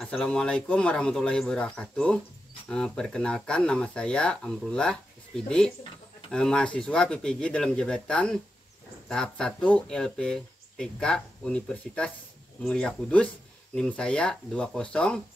Assalamualaikum warahmatullahi wabarakatuh. Perkenalkan, nama saya Amrullah SPD, mahasiswa PPG dalam jabatan tahap 1 LPTK Universitas Mulia Kudus. NIM saya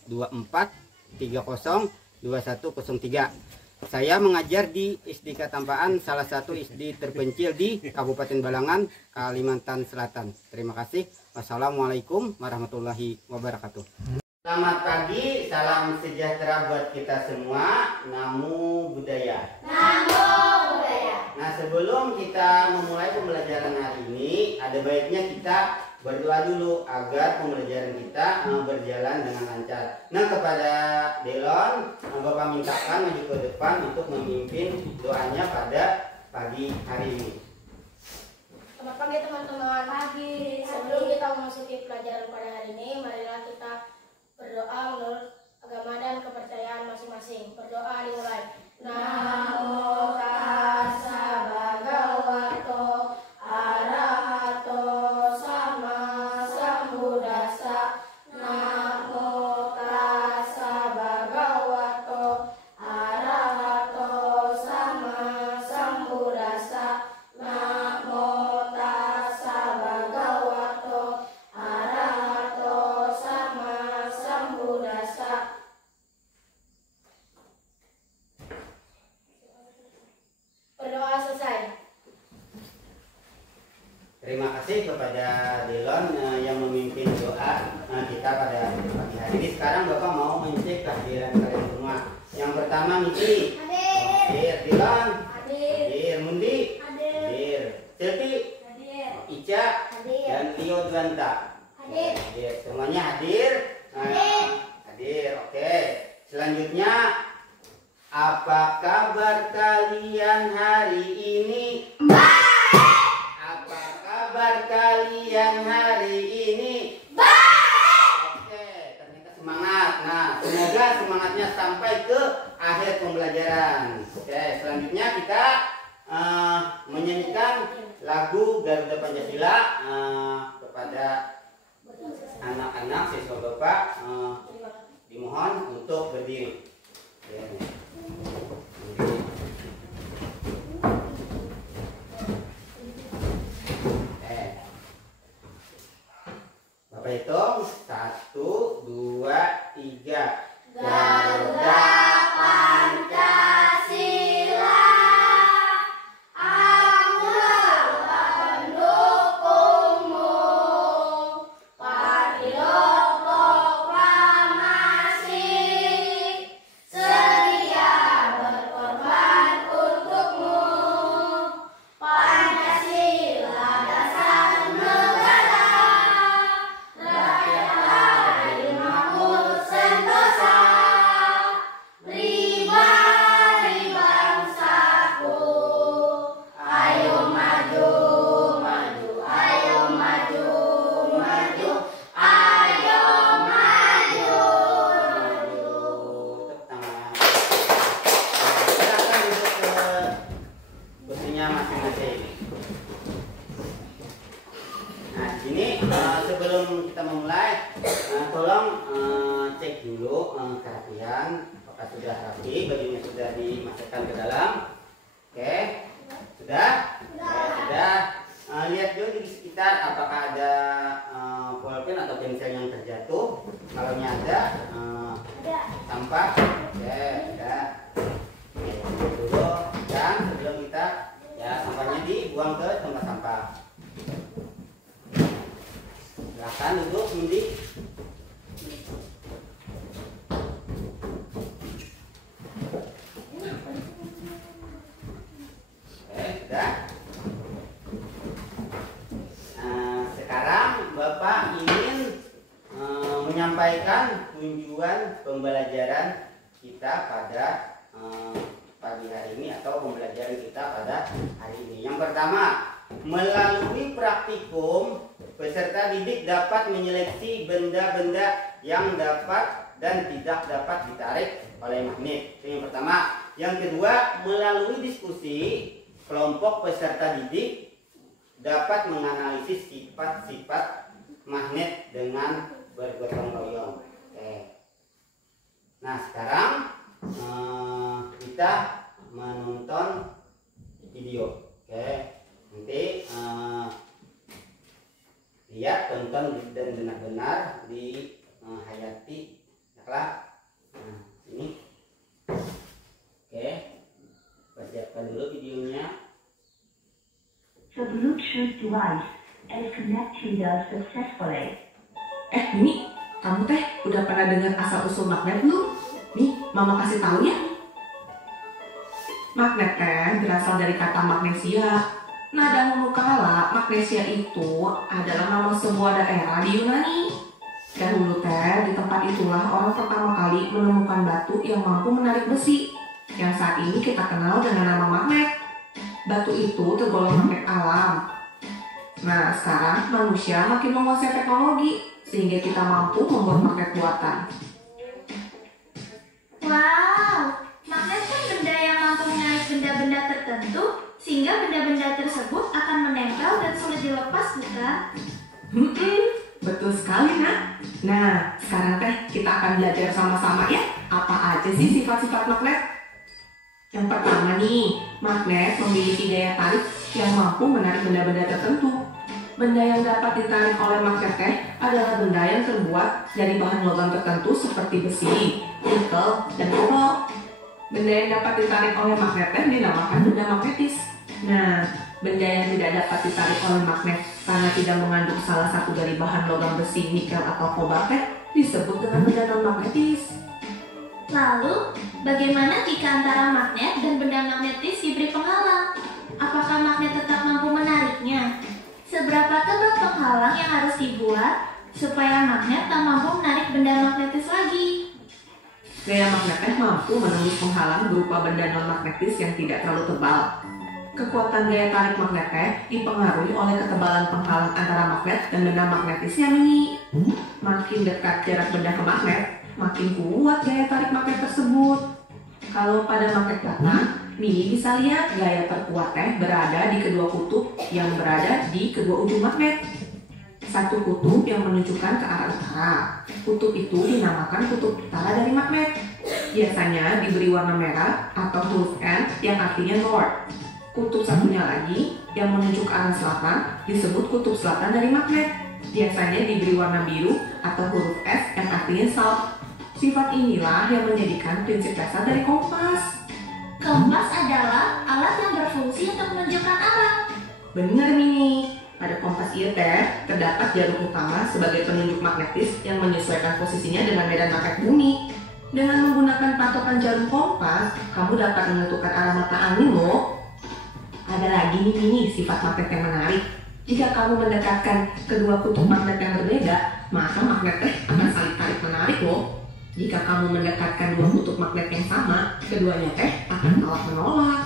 2024302103. Saya mengajar di SDK Tampaan, salah satu SD terpencil di Kabupaten Balangan, Kalimantan Selatan. Terima kasih. Wassalamualaikum warahmatullahi wabarakatuh. Selamat pagi, salam sejahtera buat kita semua. Namo Buddhaya. Namo Buddhaya. Nah, sebelum kita memulai pembelajaran hari ini, ada baiknya kita berdoa dulu agar pembelajaran kita berjalan dengan lancar. Nah, kepada Delon, Bapak mintakan maju ke depan untuk memimpin doanya pada pagi hari ini. Selamat pagi teman-teman. Sebelum kita memasuki pelajaran pada hari ini, marilah kita berdoa menurut agama dan kepercayaan masing-masing. Berdoa dimulai. Namo tassa bhagavato arahato sama sambuddhassa. Namo tassa bhagavato arahato sama sambuddhassa. Namo tassa bhagavato arahato sama sambuddhassa. Berdoa selesai. Terima kasih kepada Delon yang memimpin doa kita pada pagi hari ini. Sekarang Bapak mau mencek kehadiran kalian semua. Yang pertama Miti. Hadir. Delon. Hadir. Mundi. Hadir. Selvi. Ica. Dan Leo Dwanta. Hadir. Semuanya hadir. Hadir. Oke. Selanjutnya, apa kabar kalian hari ini? Apa kabar kalian hari ini? Oke, ternyata semangat. Nah, semoga semangatnya sampai ke akhir pembelajaran. Oke, selanjutnya kita menyanyikan lagu Garuda Pancasila kepada anak-anak siswa Bapak. Dimohon untuk berdiri. Bapak hitung 1, 2, 3. Garuda Pancasila, aku mendukungmu. Patriot proklamasi, sedia berkorban untukmu. Pancasila dasar negara, rakyat adil makmur sentosa. Pribadi bangsaku, ayo maju, maju, ayo maju, maju, ayo maju, maju. Tepuk tangan. Silakan duduk ke kursinya masing-masing. Nah, ini sebelum kita memulai, tolong cek dulu kerapian. Apakah sudah rapi, bajunya sudah dimasukkan ke dalam? Oke, sudah? Sudah. Lihat dulu di sekitar apakah ada pulpen atau pensil yang terjatuh. Kalau ada, sampah. Oke, sudah. Oke, dulu. Dan sebelum kita, sampahnya dibuang ke tempat sampah. Silakan duduk, Mundi. Sudah. Sekarang Bapak ingin menyampaikan tujuan pembelajaran kita pada pagi hari ini atau pembelajaran kita pada hari ini. Yang pertama, melalui praktikum, peserta didik dapat menyeleksi benda-benda yang dapat dan tidak dapat ditarik oleh magnet. Itu yang pertama. Yang kedua, melalui diskusi, kelompok peserta didik dapat menganalisis sifat-sifat magnet dengan bergotong royong. Oke. kita menonton video. Oke, nanti lihat, tonton dan benar-benar di hayati, ya. Nah, ini. Oke, persiapkan dulu videonya. The Bluetooth device is connected successfully. Mimi, kamu teh udah pernah dengar asal-usul magnet belum? Nih, Mama kasih tahu ya. Magnet teh berasal dari kata magnesia. Nah, dahulu kala magnesia itu adalah nama sebuah daerah di Yunani. Dahulu teh di tempat itulah orang pertama kali menemukan batu yang mampu menarik besi, yang saat ini kita kenal dengan nama magnet. Batu itu tergolong magnet alam. Nah, sekarang manusia makin menguasai teknologi sehingga kita mampu membuat magnet buatan. Wow, magnet kan benda yang mampu menarik benda-benda tertentu sehingga benda-benda tersebut akan menempel dan sulit dilepas, bukan? Betul sekali, Nak. Nah, sekarang teh kita akan belajar sama-sama ya, apa aja sih sifat-sifat magnet? Yang pertama nih, magnet memiliki daya tarik yang mampu menarik benda-benda tertentu. Benda yang dapat ditarik oleh magnet teh adalah benda yang terbuat dari bahan logam tertentu seperti besi, nikel, dan kobalt. Benda yang dapat ditarik oleh magnet teh dinamakan benda magnetis. Nah, benda yang tidak dapat ditarik oleh magnet karena tidak mengandung salah satu dari bahan logam besi, nikel, atau kobalt teh disebut dengan benda non-magnetis. Lalu, bagaimana jika antara magnet dan benda magnetis diberi penghalang? Apakah magnet tetap mampu menariknya? Seberapa tebal penghalang yang harus dibuat supaya magnet tak mampu menarik benda magnetis lagi? Gaya magnet teh mampu menembus penghalang berupa benda non-magnetis yang tidak terlalu tebal. Kekuatan gaya tarik magnet teh dipengaruhi oleh ketebalan penghalang antara magnet dan benda magnetisnya, Mini. Makin dekat jarak benda ke magnet, makin kuat gaya tarik magnet tersebut. Kalau pada magnet batang, Mini bisa lihat gaya terkuat teh berada di kedua kutub yang berada di kedua ujung magnet. Satu kutub yang menunjukkan ke arah utara. Kutub itu dinamakan kutub utara dari magnet. Biasanya diberi warna merah atau huruf N yang artinya north. Kutub satunya lagi yang menunjuk ke arah selatan disebut kutub selatan dari magnet. Biasanya diberi warna biru atau huruf S yang artinya south. Sifat inilah yang menjadikan prinsip dasar dari kompas. Kompas adalah alat yang berfungsi untuk menunjukkan arah. Bener, Mini. Pada kompas ieu teh terdapat jarum utama sebagai penunjuk magnetis yang menyesuaikan posisinya dengan medan magnet bumi. Dengan menggunakan patokan jarum kompas, kamu dapat menentukan arah mata angin loh. Ada lagi nih, Mini, sifat magnet yang menarik. Jika kamu mendekatkan kedua kutub magnet yang berbeda, maka magnet teh akan saling tarik menarik loh. Jika kamu mendekatkan dua kutub magnet yang sama, keduanya teh akan tolak menolak.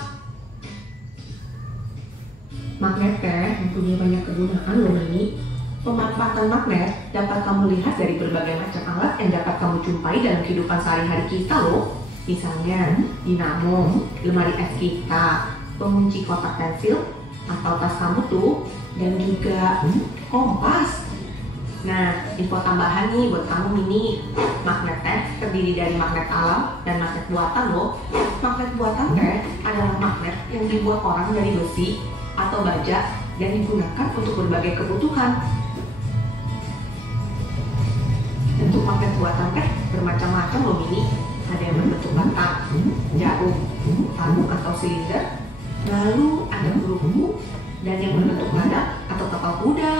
Magnet teh mempunyai banyak kegunaan loh, Mini. Pemanfaatan magnet dapat kamu lihat dari berbagai macam alat yang dapat kamu jumpai dalam kehidupan sehari-hari kita loh. Misalnya, dinamo, lemari es kita, pengunci kotak pensil, atau tas kamu tuh, dan juga kompas. Nah, info tambahan nih buat kamu, Mini. Magnet teh terdiri dari magnet alam dan magnet buatan loh. Magnet buatan teh adalah magnet yang dibuat orang dari besi atau baja dan digunakan untuk berbagai kebutuhan. Bentuk magnet buatan teh bermacam-macam loh, Mini. Ada yang berbentuk batang, jarum, tabung atau silinder, lalu ada peluru, dan yang berbentuk ladang atau kapal kuda.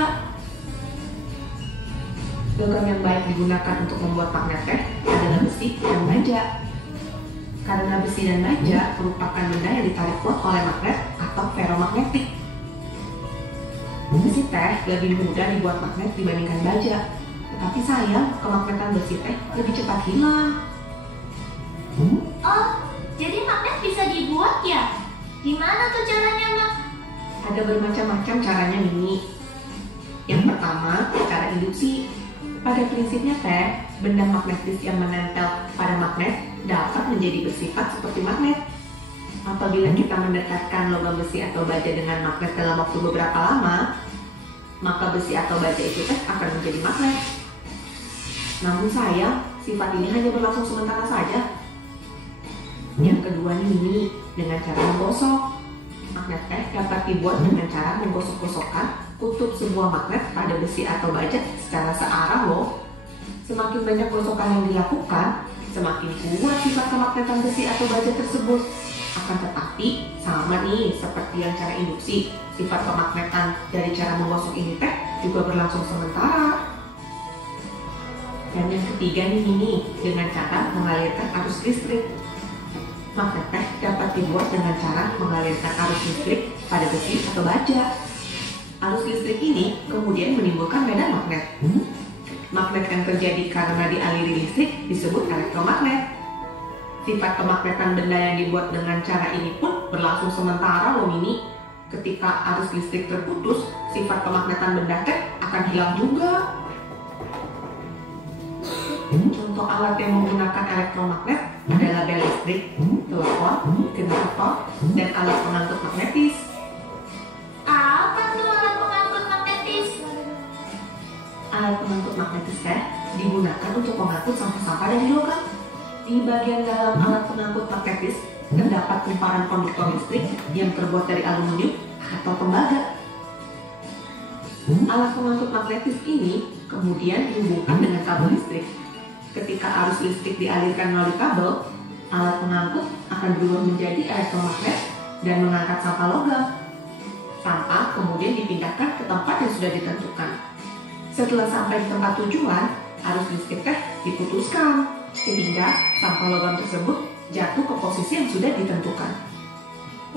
Logam yang baik digunakan untuk membuat magnet teh adalah besi dan baja. Karena besi dan baja merupakan benda yang ditarik kuat oleh magnet atau ferromagnetik. Besi teh lebih mudah dibuat magnet dibandingkan baja. Tetapi sayang, kemagnetan besi teh lebih cepat hilang. Oh, jadi magnet bisa dibuat ya? Gimana tuh caranya, Mak? Ada bermacam-macam caranya, Mini. Yang pertama, cara induksi. Pada prinsipnya teh, benda magnetis yang menempel pada magnet dapat menjadi bersifat seperti magnet. Apabila kita mendekatkan logam besi atau baja dengan magnet dalam waktu beberapa lama, maka besi atau baja itu teh akan menjadi magnet. Namun sayang, sifat ini hanya berlangsung sementara saja. Yang kedua nih, dengan cara menggosok. Magnet teh dapat dibuat dengan cara menggosok-gosokkan kutub sebuah magnet pada besi atau baja secara searah loh. Semakin banyak gosokan yang dilakukan, semakin kuat sifat kemagnetan besi atau baja tersebut. Akan tetapi, sama nih seperti yang cara induksi, sifat kemagnetan dari cara menggosok ini teh juga berlangsung sementara. Dan yang ketiga nih, dengan cara mengalirkan arus listrik. Magnet teh dapat dibuat dengan cara mengalirkan arus listrik pada besi atau baja. Arus listrik ini kemudian menimbulkan medan magnet. Magnet yang terjadi karena dialiri listrik disebut elektromagnet. Sifat kemagnetan benda yang dibuat dengan cara ini pun berlangsung sementara loh Mini. Ketika arus listrik terputus, sifat kemagnetan benda teh akan hilang juga. Contoh alat yang menggunakan elektromagnet adalah bel listrik, telepon, generator, dan alat pengangkut magnetis. Apa tuh alat pengangkut magnetis? Alat pengangkut magnetis teh digunakan untuk mengangkut sampah-sampah dari logam. Di bagian dalam alat pengangkut magnetis terdapat kumparan konduktor listrik yang terbuat dari aluminium atau tembaga. Alat pengangkut magnetis ini kemudian dihubungkan dengan kabel listrik. Ketika arus listrik dialirkan melalui kabel, alat pengangkut akan berubah menjadi elektromagnet dan mengangkat sampah logam. Sampah kemudian dipindahkan ke tempat yang sudah ditentukan. Setelah sampai di tempat tujuan, arus listrik teh diputuskan sehingga sampah logam tersebut jatuh ke posisi yang sudah ditentukan.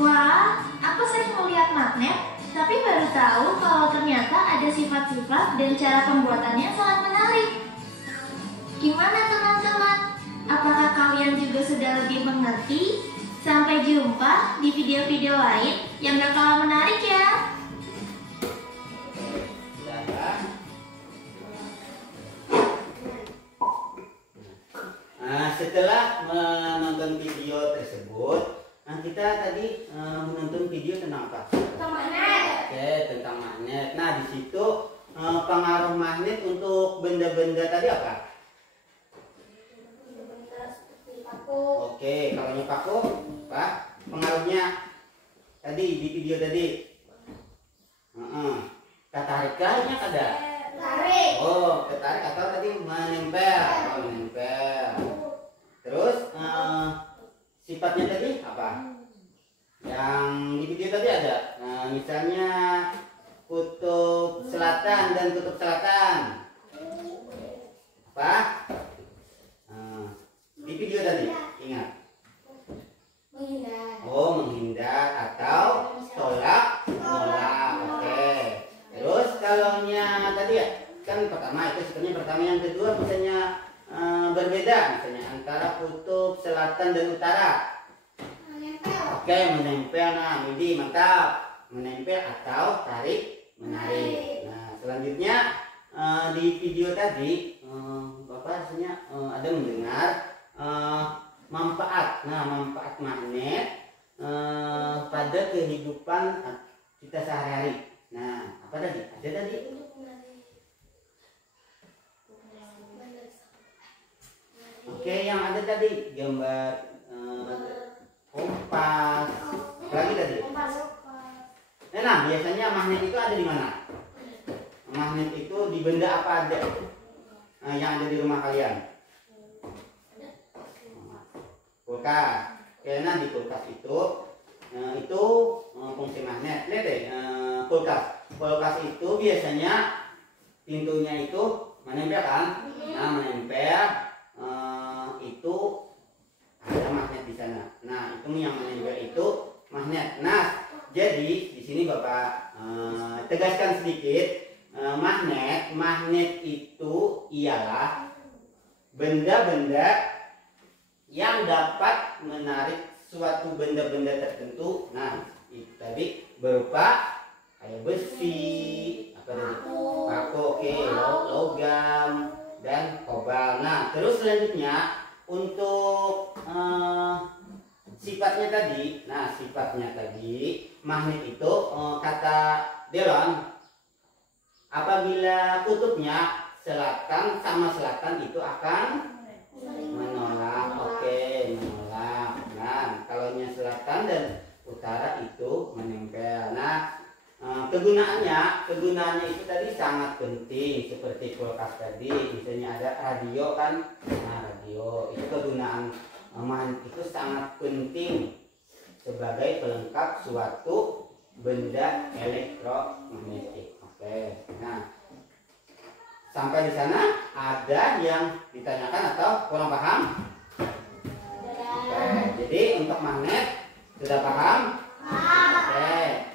Wah, aku sering melihat magnet, tapi baru tahu kalau ternyata ada sifat-sifat dan cara pembuatannya sangat menarik. Gimana teman-teman? Apakah kalian juga sudah lebih mengerti? Sampai jumpa di video-video lain yang gak kalah menarik ya. Nah, setelah menonton video tersebut, kita tadi menonton video tentang apa? Tentang magnet. Oke, tentang magnet. Nah, di situ pengaruh magnet untuk benda-benda tadi apa? Oke, kalau yang paku, apa pengaruhnya tadi di video tadi? Ketariknya ada? Tarik. Oh, ketarik atau tadi menempel? Oh, menempel. Terus sifatnya tadi apa? Yang di video tadi ada? Misalnya kutub selatan dan kutub selatan. Apa? Di video tadi, ingat? Menghindar. Oh, menghindar atau tolak menolak. Oke. Terus kalau tadi ya, kan pertama itu sebenarnya pertama, yang kedua misalnya berbeda, misalnya antara kutub selatan dan utara. Menempel. Oke, menempel. Nah, ini mantap. Menempel atau tarik menarik. Nah, selanjutnya di video tadi Bapak rasanya ada mendengar manfaat. Nah, manfaat magnet pada kehidupan kita sehari-hari. Nah, apa tadi? Ada tadi? Oke, yang ada tadi gambar kompas. Apa lagi tadi? Nah, biasanya magnet itu ada di mana? Magnet itu di benda apa ada? Yang ada di rumah kalian? Kulkas. Karena di kulkas itu fungsi magnet. Lihat deh, kulkas. Kulkas itu biasanya pintunya itu menempel kan? Nah, menempel itu ada magnet di sana. Nah, itu yang menempel itu magnet. Nah, jadi di sini Bapak tegaskan sedikit, magnet itu ialah benda-benda yang dapat menarik suatu benda-benda tertentu. Nah, itu tadi berupa kayak besi, apa tadi? Paku, oke, logam dan kobalt. Nah, terus selanjutnya untuk sifatnya tadi. Nah, sifatnya tadi magnet itu kata Delon, apabila kutubnya selatan sama selatan itu akan menolak. Oke, menolak. Nah, kegunaannya itu tadi sangat penting, seperti kulkas tadi, misalnya ada radio kan, nah radio itu kegunaan magnet itu sangat penting sebagai pelengkap suatu benda elektromagnetik. Oke, nah sampai di sana ada yang ditanyakan atau kurang paham? Oke, jadi untuk magnet sudah paham? Oke,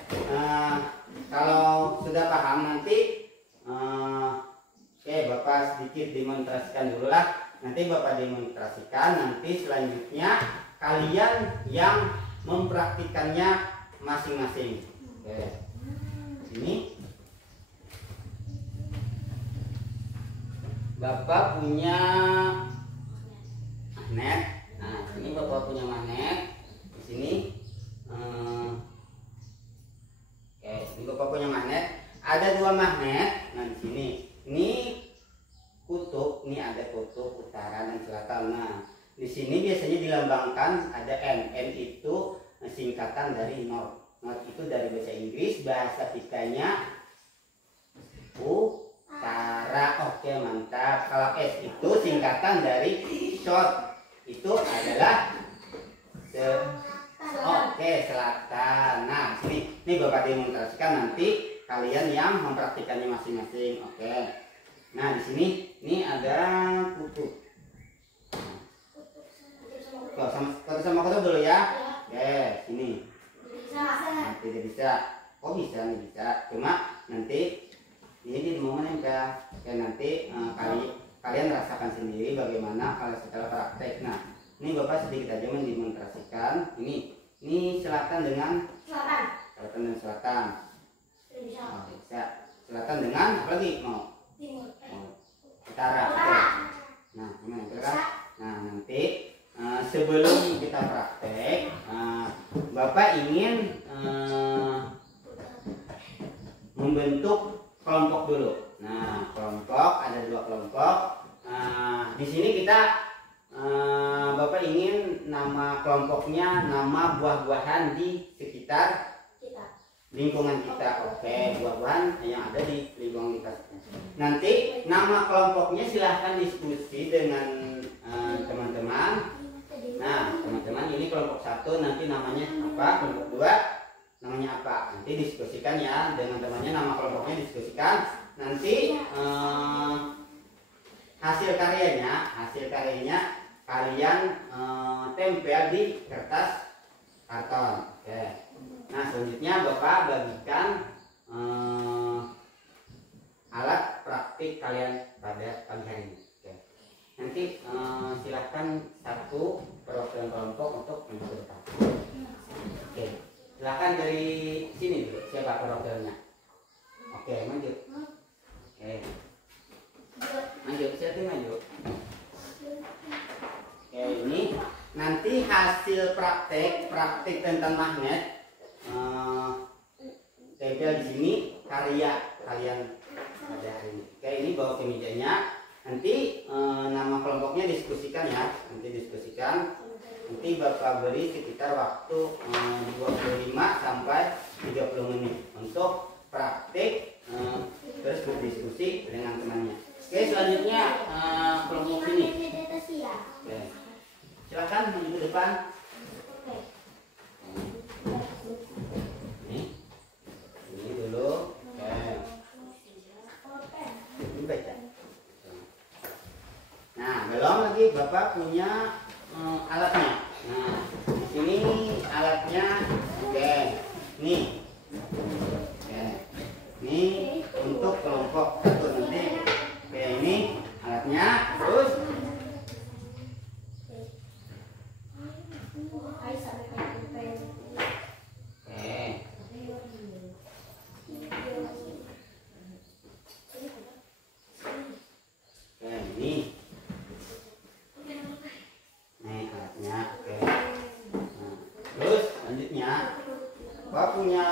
kalau sudah paham nanti oke, Bapak sedikit demonstrasikan dulu lah. Nanti Bapak demonstrasikan, nanti selanjutnya kalian yang mempraktikannya masing-masing. Oke, sini Bapak punya magnet. Nah, ini Bapak punya magnet. Di sini oke, ini Bapak punya magnet. Ada 2 magnet. Nah, di sini ini kutub, ini ada kutub utara dan selatan. Nah, di sini biasanya dilambangkan ada N. N itu singkatan dari North. North itu dari bahasa Inggris, bahasa kitanya utara. Oke, mantap. Kalau S itu singkatan dari South. Itu adalah selatan. Nah, ini Bapak demonstrasikan, nanti kalian yang mempraktikannya masing-masing. Oke. Nah, di sini ini ada kutub. Sama kutub dulu ya. Oke, sini. Nah, tidak bisa. Oh, bisa nih, bisa. Cuma nanti ini di momen yang oke, nanti kalian rasakan sendiri bagaimana kalau setelah praktek. Nah, ini Bapak sedikit aja mendemonstrasikan. Ini selatan dengan selatan dan selatan. Oh, bisa. Selatan dengan apa lagi mau? Utara. Oke. Nah, gimana kan? Nah, nanti sebelum kita praktek, Bapak ingin membentuk kelompok dulu. Nah, kelompok ada 2 kelompok. Di sini kita Bapak ingin nama kelompoknya nama buah-buahan di sekitar lingkungan kita. Oke, buah-buahan yang ada di lingkungan kita. Nanti nama kelompoknya silahkan diskusi dengan teman-teman. Nah, teman-teman, ini kelompok 1 nanti namanya apa, kelompok 2 namanya apa, nanti diskusikan ya dengan temannya, nama kelompoknya diskusikan. Nanti hasil karyanya kalian tempel di kertas karton. Oke. Nah, selanjutnya Bapak bagikan alat praktik kalian pada pagi hari ini. Oke. Nanti silahkan satu perwakilan kelompok untuk menentukan. Oke. Silahkan dari sini dulu, siapa perwakilannya? Oke, maju. Oke. Maju, siapa maju? Oke, ini nanti hasil praktek tentang magnet tempel di sini karya kalian pada hari ini. Oke, ini bawa ke mejanya. Nanti nama kelompoknya diskusikan ya. Nanti diskusikan. Nanti Bapak beri sekitar waktu 25 sampai 30 menit untuk praktik terus berdiskusi dengan temannya. Oke, selanjutnya kelompok ini. Oke. Silakan maju ke depan. Ini dulu. Oke. Ini baca. Nah, belum lagi Bapak punya alatnya. Nah, di sini alatnya. Oke. Nih. Oke. Ini untuk kelompok 1 nanti. Oke, ini alatnya. Terus punya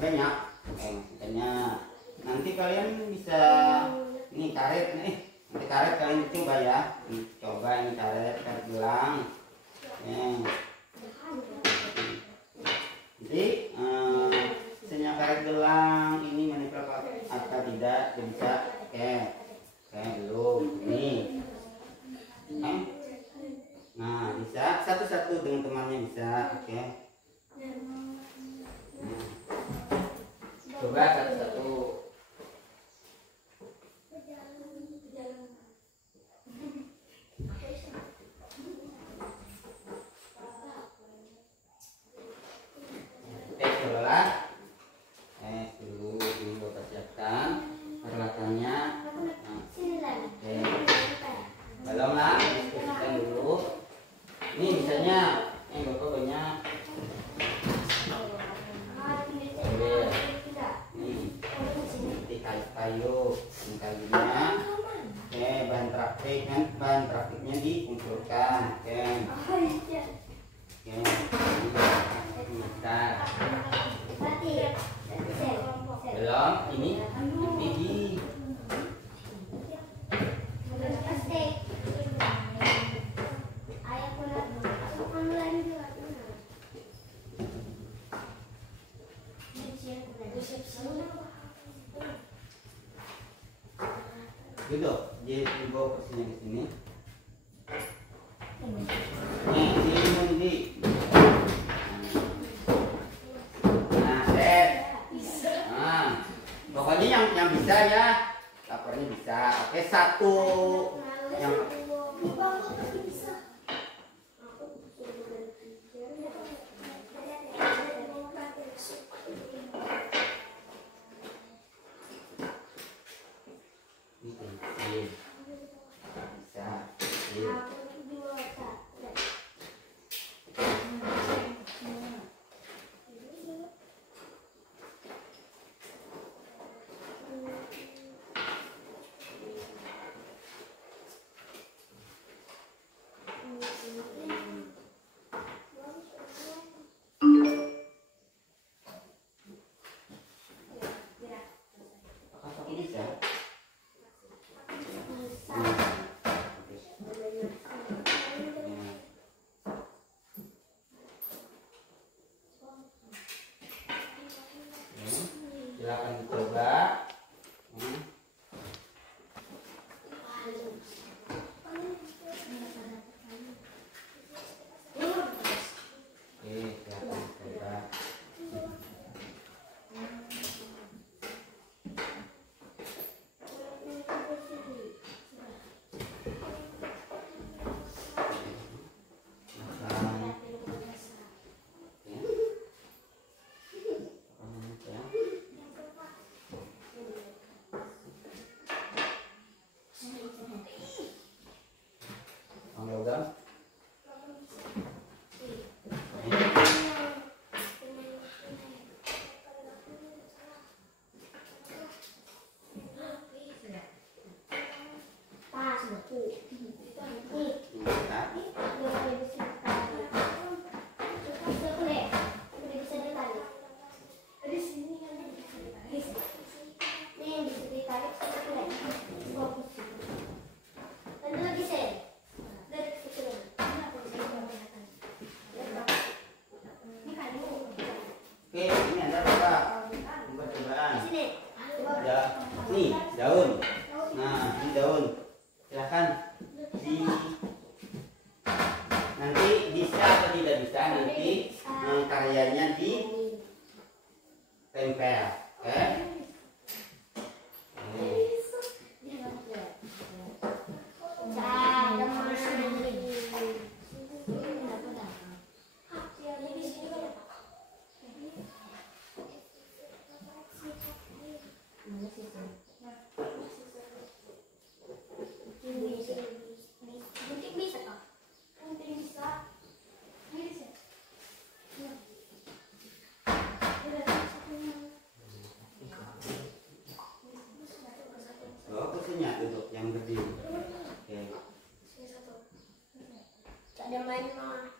banyak banyak. Nanti kalian bisa ini karet nih, nanti karet kalian coba ya, coba ini karet gelang. Nanti misalnya karet gelang ini menempel atau tidak? Dia bisa. Oke, belum. Nih. Nah, bisa satu-satu dengan temannya bisa. Oke. Coba satu-satu. Dulu kita siapkan peralatannya. Belum lah, diskusikan dulu. Ini misalnya bapak banyak. Ini kayu, kayunya. Oke, bahan praktiknya dikumpulkan. Oke. Belum, ini nanti di duduk, dia dibawa posisinya ke sini. Nih, ini. Nah, set. Nah, pokoknya yang bisa ya, lapornya bisa. Oke, satu yang silakan dicoba. Oke, ini ada apa? Percobaan. Ya, nih daun. Nah, ini daun. Silahkan nanti bisa atau tidak bisa nanti karyanya di tempel. Oke? Duduk yang berdiri. Oke. Ada main mah.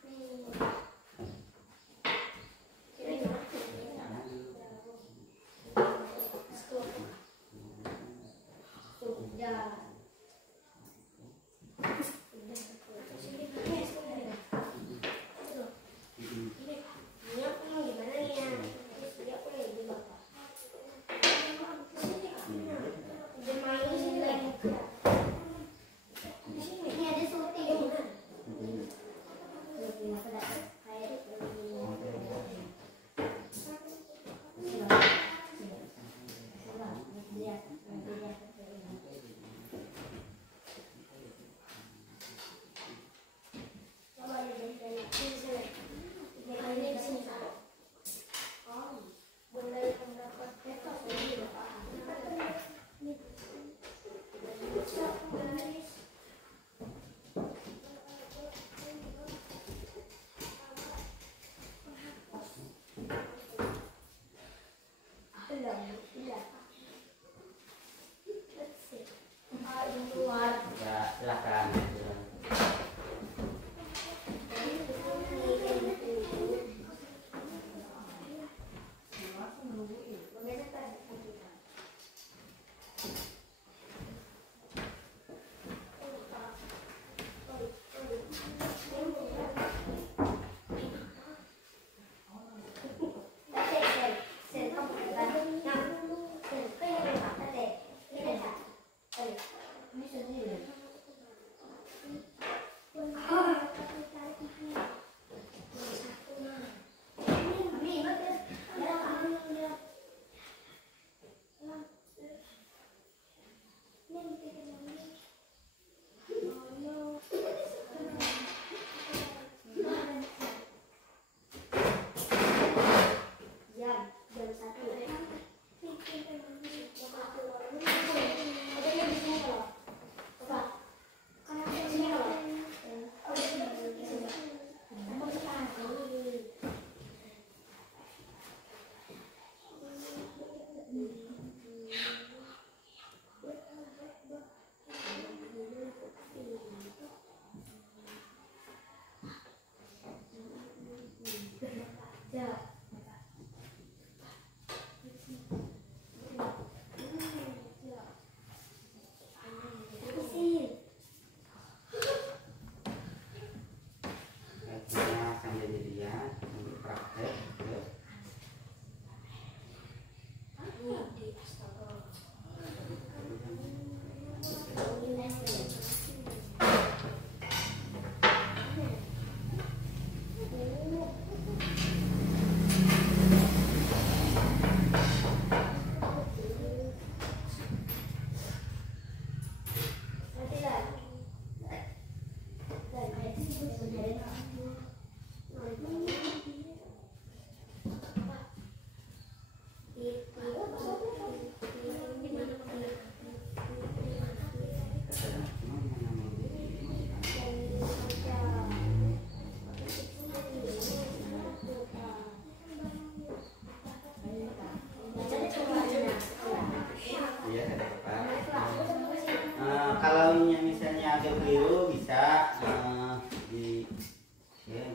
bisa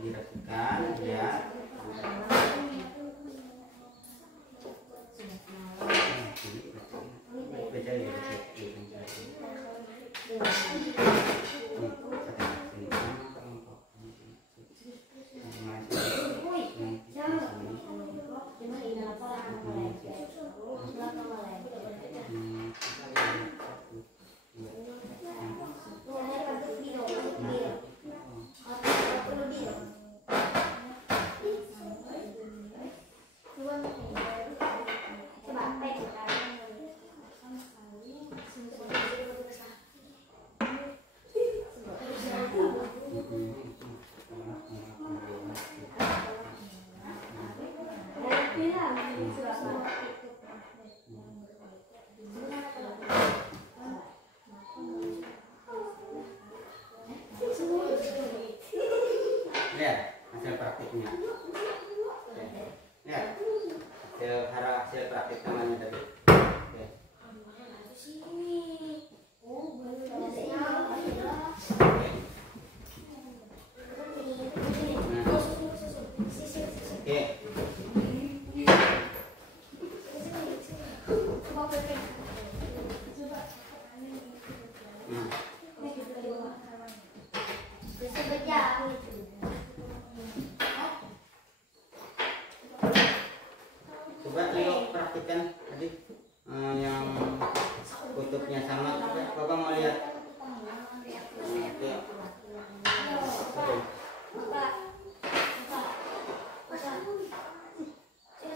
dirapikan ya. Lihat hasil praktiknya. Lihat hasil praktik namanya tadi. Coba Leo praktikkan tadi yang kutubnya sama. Coba Bapak mau lihat.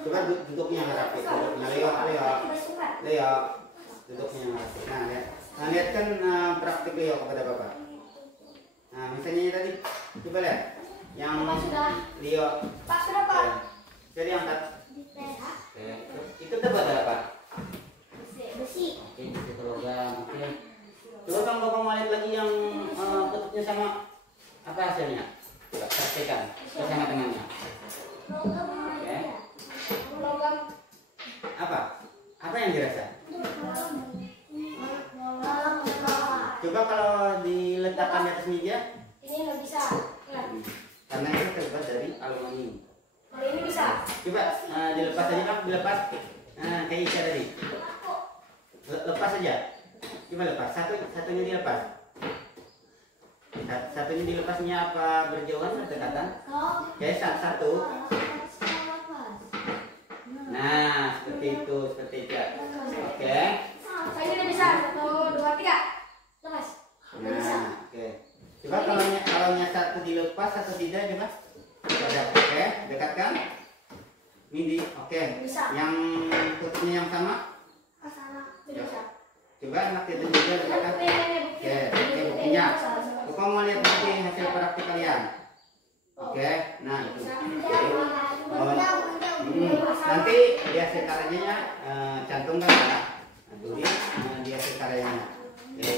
Coba duduknya rapi. Leo duduknya rapi. Nah, lihat kan praktik Leo kepada Bapak. Nah, misalnya ini tadi, coba lihat yang Leo. Pak, sudah Pak. Jadi angkat. Oke, itu terbuat dari apa? Besi. Oke, besi logam. Oke. Coba Bang Bapak mau lihat lagi yang kutubnya sama apa hasilnya? Coba praktekkan bersama temannya. Oke. Logam. Apa yang dirasa? Coba kalau diletakkan di atas meja. Ini nggak bisa. Karena itu terbuat dari aluminium. Kalau ini bisa. Coba dilepas aja Pak, dilepas. Kayak Ica tadi. Lepas aja. Coba lepas. Satunya dilepas. Satunya dilepasnya apa berjauhan atau dekatan? Oke, satu. Nah, seperti itu, seperti itu. Oke. Saya ini udah bisa. 1, 2, 3. Lepas. Nah, oke. Coba kalau satu dilepas, satu tidak, coba. Oke, dekatkan. Ini oke. Bisa. Yang kutubnya yang sama. Tidak bisa. Coba anak itu juga dekatkan. Oke, buktinya. Bapak mau lihat bukti hasil praktik kalian. Oke, nah itu. Nanti di hasil karyanya cantumkan ya. Tulis di hasil karyanya. Oke.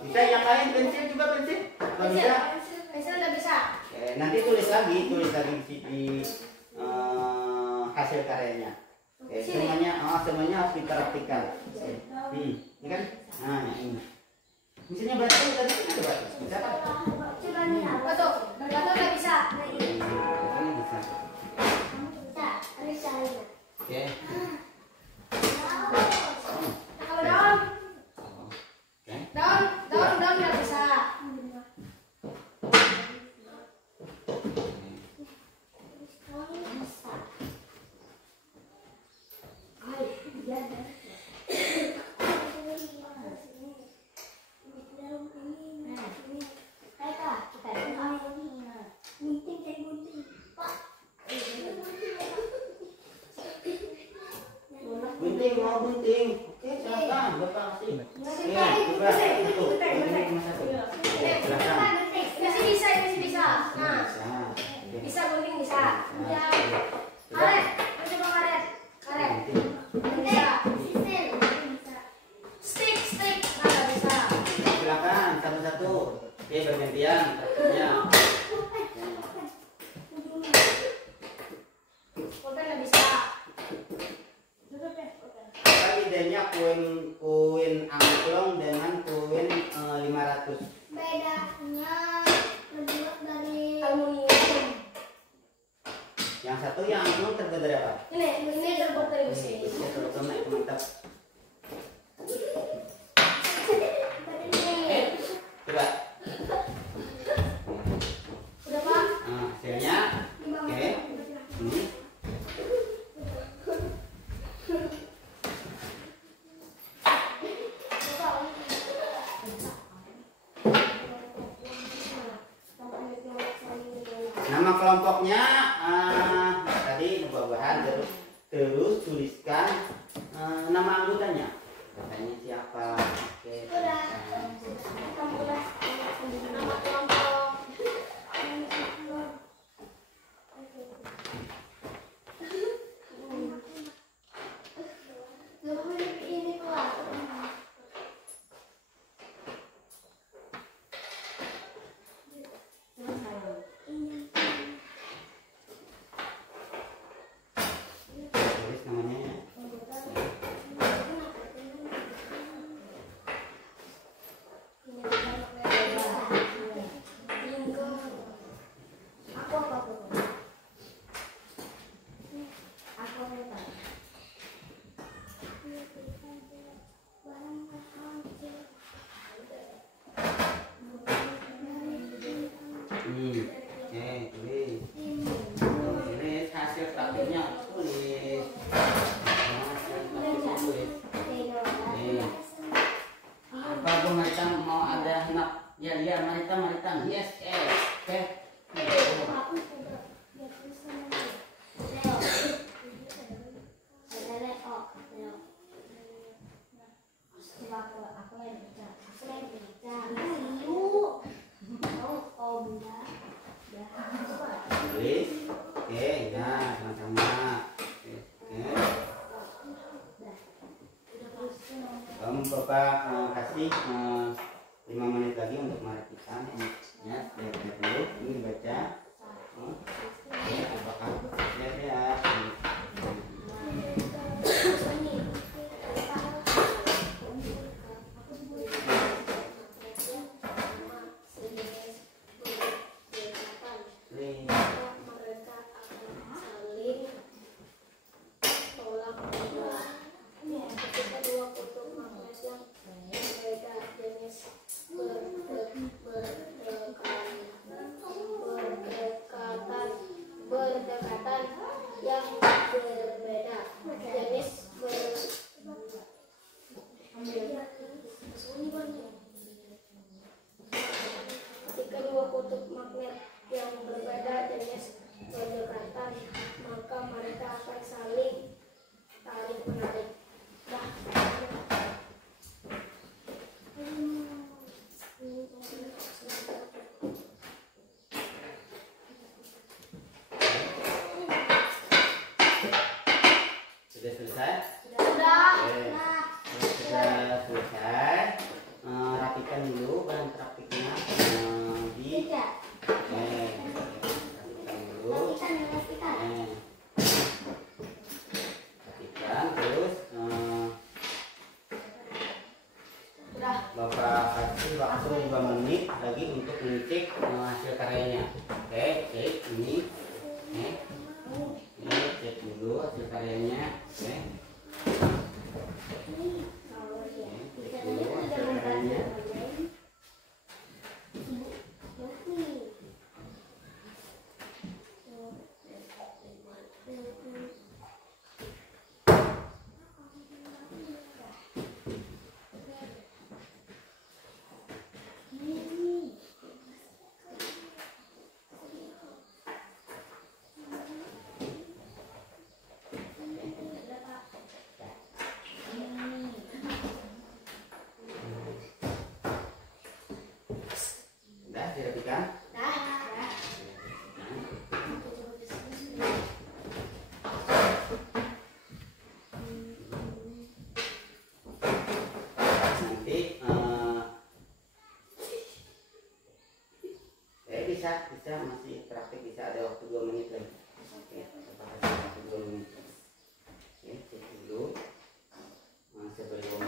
Bisa yang lain pensil juga pensil? Kalau bisa. Pensil udah bisa. Oke, nanti tulis lagi di hasil karyanya. Oke, semuanya harus dipraktikkan. Ini kan? Nah, ini. Misalnya batu tadi kan ada batu. Bisa kan? Coba nih. Batu udah bisa. Ini bisa. Bisa. Oke. Kalau daun nggak bisa. Gunting, mau gunting. Oke, silakan. Bapak kasih. Oke, coba satu. Gunting cuma satu. Oke, silakan. Masih bisa. Nah, Bisa. Oke. bisa gunting bisa. Nah, coba. Karet, coba karet. Gunting. Bisa. Stick. Nggak bisa. Silakan satu-satu. Oke, bergantian. Praktiknya. Pulpen nggak bisa. Apa bedanya koin angklung dengan koin 500? Beda. Yang satu yang anu terbuat dari apa? Ini terbuat dari besi. Ya, terbuat naik mantap. Coba. Udah Pak. Nah, hasilnya. Oke. Ini. Nama kelompoknya tadi buah-buahan, terus tuliskan nama anggotanya. Katanya siapa? Oke. Udah. Nama kelompok. Ini kelas. Tulis namanya ya. Oke, tulis. Tulis hasil praktiknya, tulis. Hasil praktiknya tulis. Apa Bu Marita mau ada hendak? Ya Marita. Yes, oke. Tulis. Oke, ya sama-sama. Oke. Bapak kasih 5 menit lagi untuk merapikan. Ya, lihat dulu. Ini dibaca. Oke, apakah ya. Berdekatan yang berbeda jenis ketika dua kutub magnet yang berbeda jenis berdekatan, maka mereka akan saling tarik menarik. Sudah selesai? Sudah. Oke. Sudah selesai. Rapikan dulu bahan praktiknya di rapikan dulu. Rapikan terus Bapak kasih waktu 2 menit lagi untuk mengecek hasil karyanya. Oke, ini. Ini cek dulu hasil karyanya. Oke. Cek dulu hasil karyanya. Sudah dirapikan? Nanti bisa masih praktik, bisa ada waktu 2 menit lagi. Oke, waktu 2 menit. Oke, cek dulu sebelum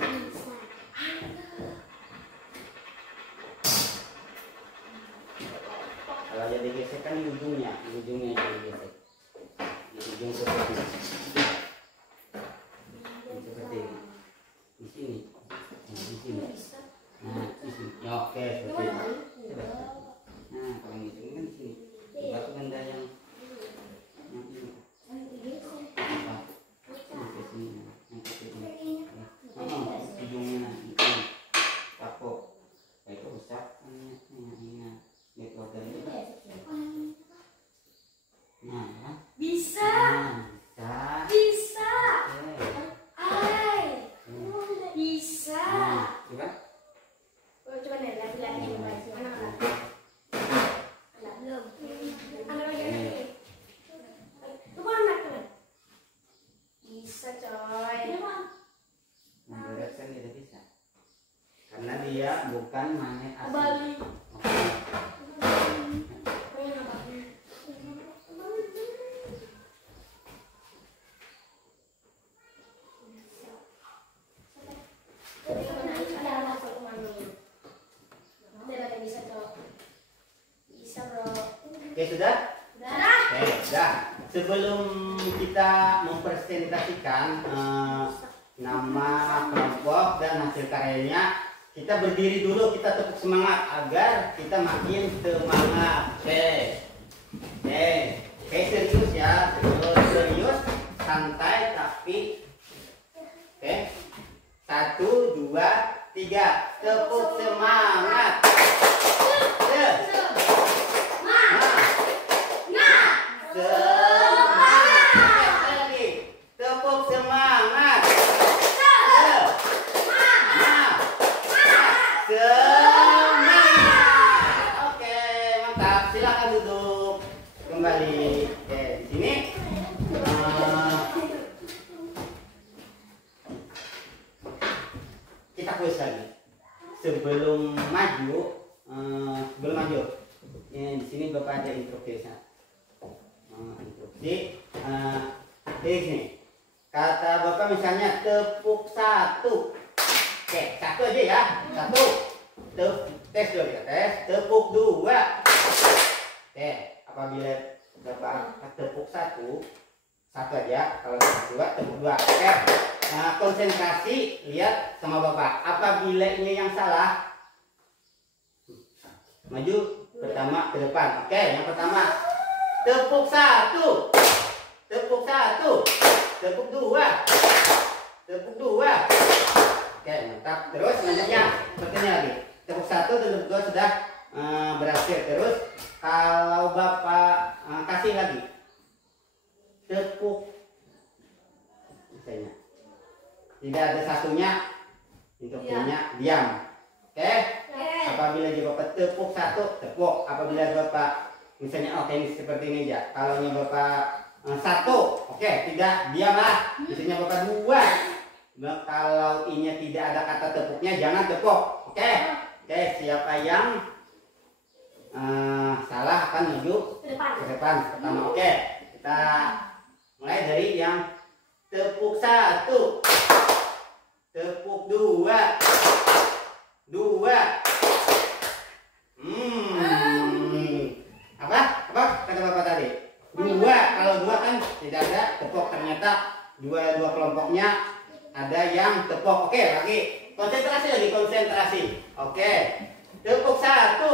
kalau jadi gesek kan di ujungnya jadi gesek. yang seperti ini. Yang seperti ini. Di sini. Di sini. Nah, di sini. Ya, oke, seperti ini. Coba. Nah, kalau yang ini kan di sini. Coba tuh benda yang ini. Apa? Sampai sini. Yang seperti ini. Hidungnya itu kapok. Itu rusak. Ini keluarga ini. Nah, Bisa. bisa. Bisa. Oke. Ai. Bisa. Nah, coba. Coba deh lagi-lagi anak-anak. Anak belum. Anak lagi. Lu kan anak kan? Bisa coy. Nah, berat kan tidak bisa. Karena dia bukan magnet asli. Balik. Oke. Oke, sudah? Oke, sudah. Sebelum kita mempresentasikan nama kelompok dan hasil karyanya, kita berdiri dulu, kita tepuk semangat agar kita makin semangat. Oke. Oke, serius ya, serius, santai tapi oke. 1, 2, 3, tepuk semangat. Tepuk semangat. Oke, mantap. Silakan duduk kembali. Oke, di sini kita kuis lagi. Sebelum maju, di sini Bapak ada instruksi. Instruksi. Di sini kata Bapak misalnya tepuk 1. Oke, 1 aja ya. 1. Tes dulu ya, tes. Tepuk 2. Oke, apabila Bapak tepuk 1 aja. Kalau tepuk 2, tepuk 2. Oke. Nah, konsentrasi, lihat sama Bapak. Apabila ini yang salah, maju pertama ke depan. Oke, yang pertama tepuk 1. Tepuk 1. Tepuk 2. Tepuk 2. Oke, mantap. Terus selanjutnya seperti ini lagi. Tepuk 1 dan tepuk 2 sudah berhasil. Terus kalau Bapak kasih lagi tepuk, misalnya tidak ada satunya, instruksinya diam. Oke. Apabila dia Bapak tepuk 1, tepuk. Apabila Bapak misalnya oke ini seperti ini aja. Kalau ini Bapak 1, oke, tidak, diamlah. Misalnya Bapak 2. Nah, kalau ini tidak ada kata tepuknya jangan tepuk. Oke. Oke, siapa yang salah akan maju ke depan pertama. Oke, kita mulai dari yang tepuk 1. Tepuk 2. Apa kata Bapak tadi? 2. Kalau 2 kan tidak ada tepuk. Ternyata dua kelompoknya ada yang tepuk. Oke, lagi konsentrasi. Oke, tepuk 1.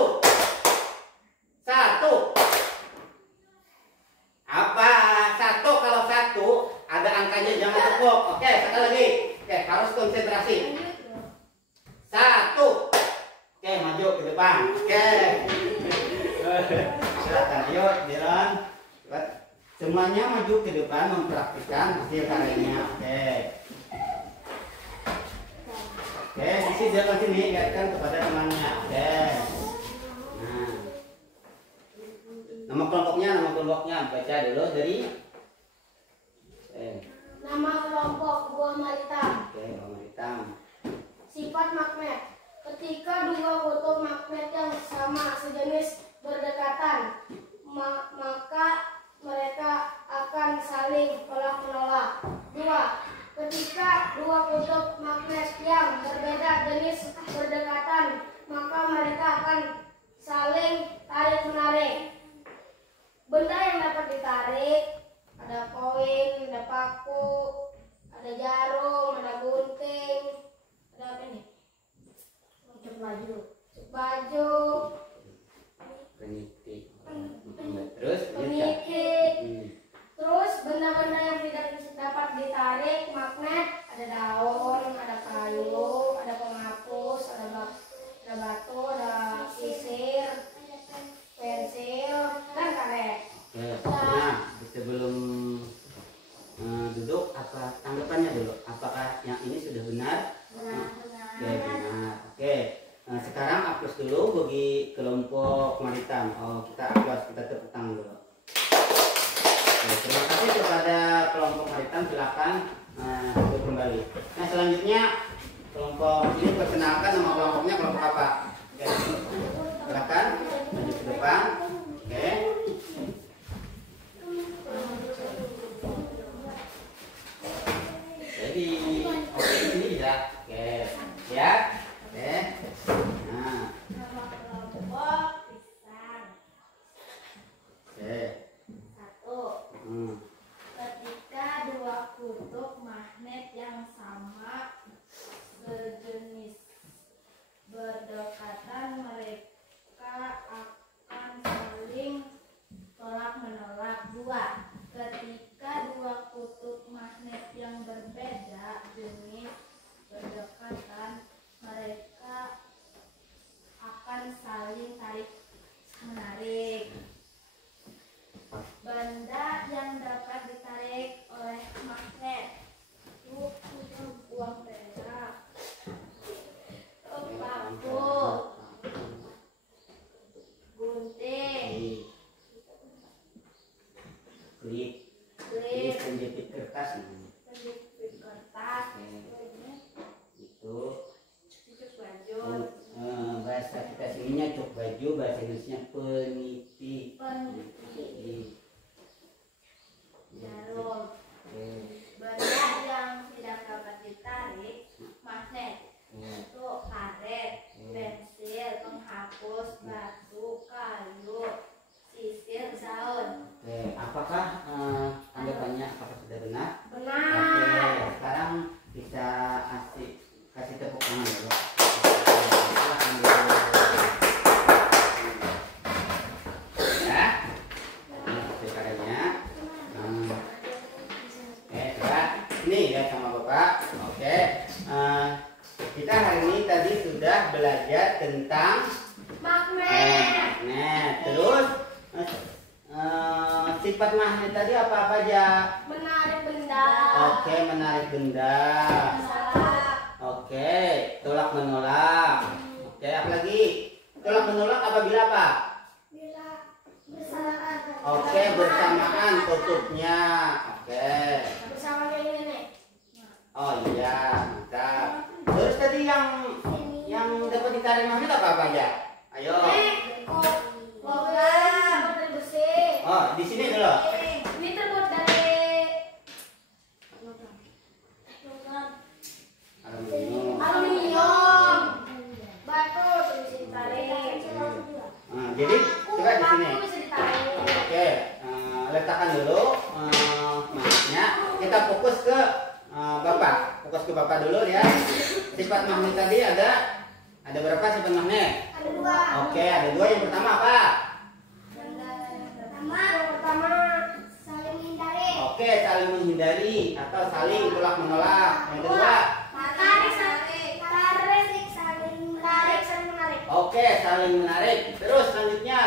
Apa 1? Kalau 1 ada angkanya jangan tepuk. Oke, sekali lagi. Oke, harus konsentrasi. 1. Oke, maju ke depan. Oke. Silakan, ayo jalan. Semuanya maju ke depan mempraktikkan hasil karyanya. Oke. Oke, sisi jalan sini lihatkan kepada temannya. Oke. Nah. Nama kelompoknya baca dulu dari Nama kelompok buah maritam. Oke, buah maritam. Sifat magnet. Ketika dua kutub magnet yang sama sejenis berdekatan, maka mereka akan saling tolak-menolak. 2. Ketika dua kutub magnet yang berbeda jenis berdekatan, maka mereka akan saling tarik-menarik. Benda yang dapat ditarik, ada koin, kelompok maritim. Oh, kita aplaus, kita tepuk tangan dulu. Oke, terima kasih kepada kelompok maritim, silakan untuk kembali. Nah, selanjutnya kelompok ini perkenalkan nama kelompoknya kelompok apa? Oke. Silakan maju ke depan. Oke. Jadi, oke, di sini bisa. Oke, ya. Oke. Nah. Oke. Ketika dua kutub magnet yang sama sejenis berdekatan, mereka akan saling tolak menolak. 2. Ketika dua kutub magnet yang berbeda jenis berdekatan, mereka akan saling tarik menarik. Benda yang dapat ditarik oleh magnet itu uang perak, paku, gunting, Klip penjepit kertas. penjepit kertas, Itu cucuk baju, bahasa kita sininya cuk baju, bahasa Inggrisnya peniti. jarum. Benda yang tidak dapat ditarik magnet itu karet, pensil, penghapus, batu, kayu, sisir, daun. Oke, apakah tanggapannya apakah sudah benar? Benar. Oke, sekarang bisa kasih tepuk tangan dulu. Silakan dulu. Ya, ini hasil karyanya. Oke, coba ini ya sama Bapak. Oke, kita hari ini tadi sudah belajar tentang Magnet. magnet. Terus sifat magnet tadi apa aja? Menarik benda. Oke, menarik benda. Salah. Oke, tolak menolak. Oke, apa lagi? Tolak menolak apabila apa? Bila bersamaan. Oke, bersamaan tutupnya. Oke. Bersama kayak gini. Oh iya, mantap. Terus tadi yang dapat ditarik magnet apa aja? Ayo. Logam dari besi. Oh, di sini dulu. Ini terbuat dari aluminium, batu bisa ditarik. Jadi coba di sini. Batu bisa ditarik. Oke, letakkan dulu magnetnya. Kita fokus ke Bapak. Fokus ke Bapak dulu ya. Sifat magnet tadi ada berapa sifat magnet? Ada 2. Oke, ada 2. Yang pertama apa? Yang pertama saling menghindari. Oke, saling menghindari atau saling tolak menolak. Yang kedua? Tarik, saling menarik. Oke, saling menarik. Terus selanjutnya,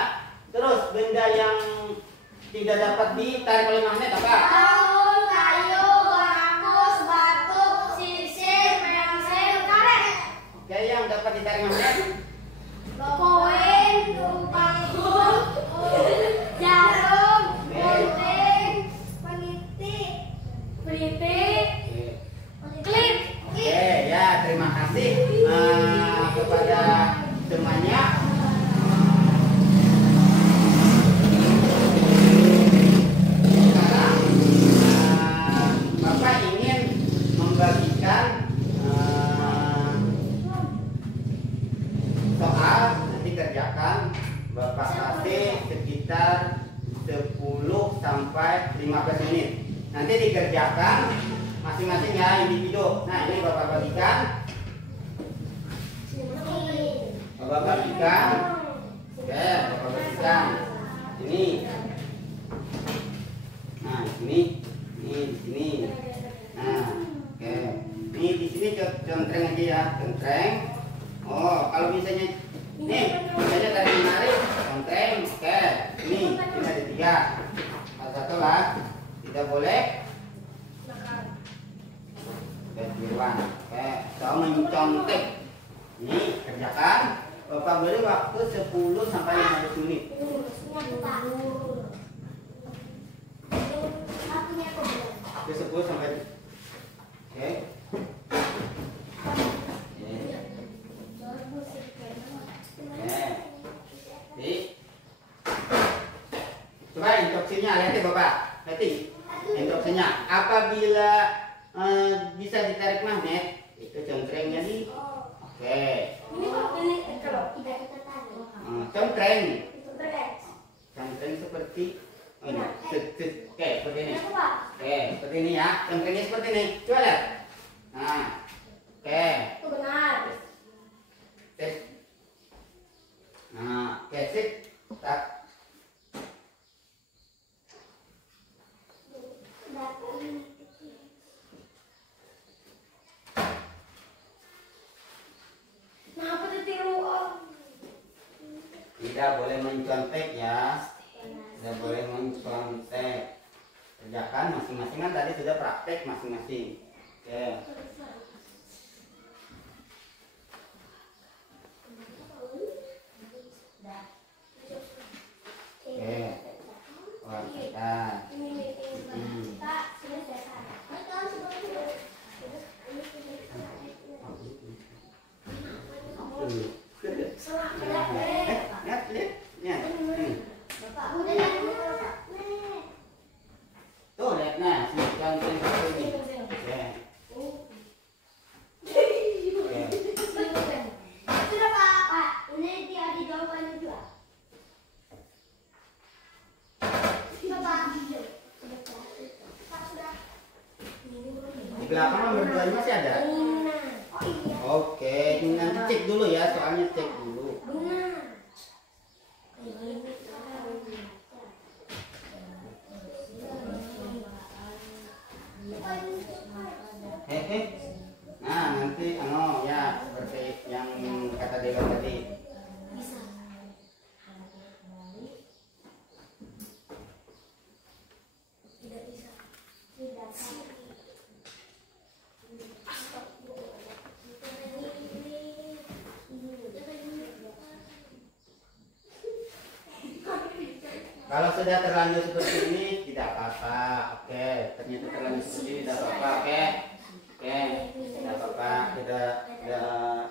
benda yang tidak dapat ditarik oleh magnet apa? Daun, kayu, penghapus, batu, sisir, pensil, karet. Oke, yang dapat ditarik magnet? Koin, paku, jarum, gunting, peniti, klip. Oke, ya terima kasih kepada semuanya. Sekarang Bapak ingin membagikan soal, nanti kerjakan. Bapak kasih sekitar 10 sampai 15 menit. Nanti dikerjakan masing-masing ya, individu. Nah, ini Bapak bagikan. Bapak bagikan. Oke, Bapak bagikan. Ini. Nah, ini di sini. Nah, oke. Ini di sini contreng aja ya, contreng. Oh, kalau misalnya nih, misalnya dari menarik, contreng. Oke, ini ada 3. Salah satu lah, tidak boleh. Firwan. Oke, so mencontek. Ini kerjakan. Bapak beri waktu 10 sampai sampai 15 menit. Oke, 10 sampai. Oke. Coba instruksinya, lihat ya Bapak. Lihat instruksinya. Apabila bisa ditarik magnet, itu cengkrengnya nih. Oke. Cengkreng. Cengkreng seperti ini. Oke, seperti ini. Oke, seperti ini ya. Cengkrengnya seperti ini. Coba lihat. Nah. Oke. Sip. Nah, oke, sip. Tak. Tidak boleh mencontek ya. Tidak boleh mencontek. Kerjakan masing-masing, kan tadi sudah praktek masing-masing. Oke. Oke. Wah, kita. Tuh lihat nah, cengkreng seperti ini. Oke. Di belakang nomor 2 masih ada. Oke, nanti cek dulu ya, soalnya cek dulu. Hehe. Nah, nanti ya seperti yang kata Dewa tadi. Kalau sudah terlanjur seperti ini tidak apa-apa. Oke, ternyata terlanjur seperti ini tidak apa-apa. Oke. Oke, tidak apa-apa. Kita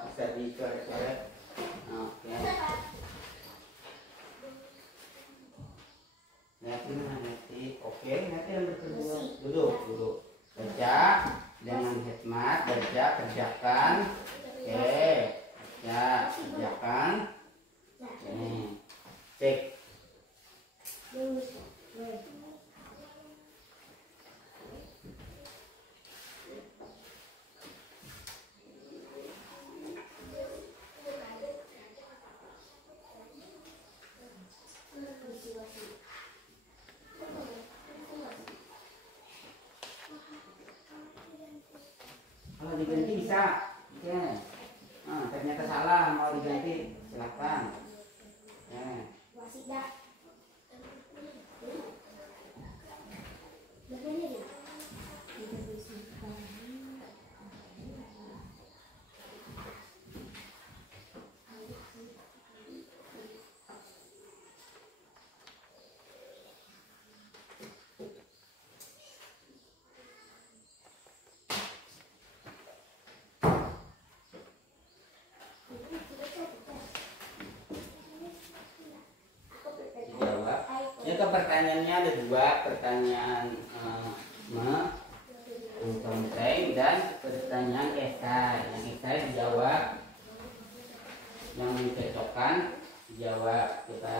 bisa dicoret-coret. Oke. Nanti. Oke, nanti yang berdua. Duduk. Baca dengan hikmat, baca, kerjakan. Oke. Ya, kerjakan. Ini. Cek. Kalau diganti bisa. Oke. Nah, ternyata salah, mau diganti silakan. Oke. Itu pertanyaannya ada 2 pertanyaan mencontek dan pertanyaan esai. Yang esai dijawab, yang mencocokkan dijawab. Kita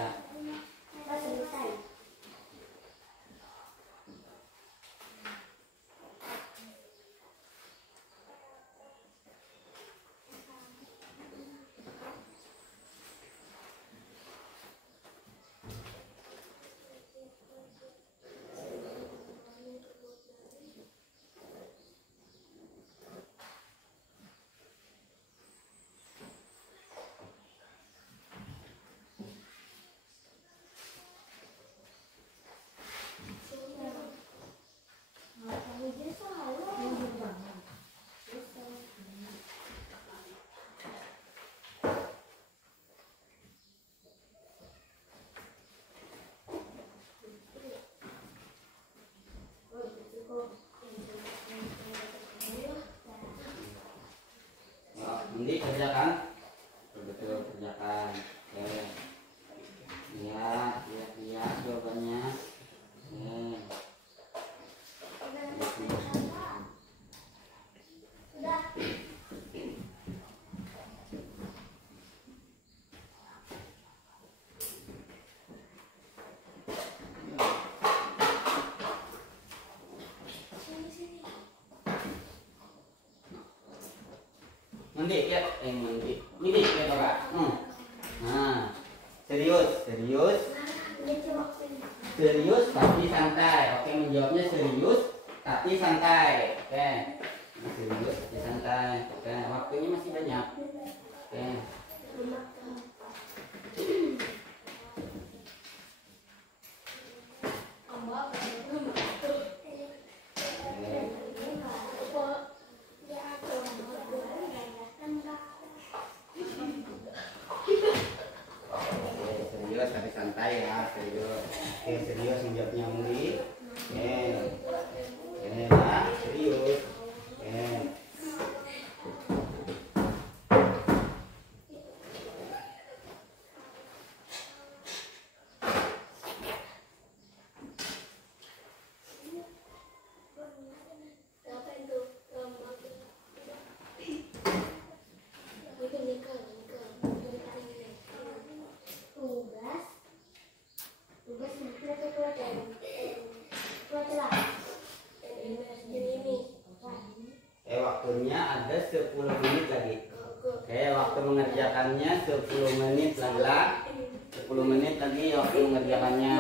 Lihat jawabannya. Mandi ya, mandi ya Pak. Nah, serius tapi santai. Oke, menjawabnya serius tapi santai. Oke, serius tapi santai. Oke, waktunya masih banyak. Oke. Serius tapi santai ya, serius. Oke, serius menjawabnya Muli. Oke. Ini lah, serius. Oke. Waktunya ada 10 menit lagi. Oke, waktu mengerjakannya 10 menit lagi lah. 10 menit lagi waktu mengerjakannya.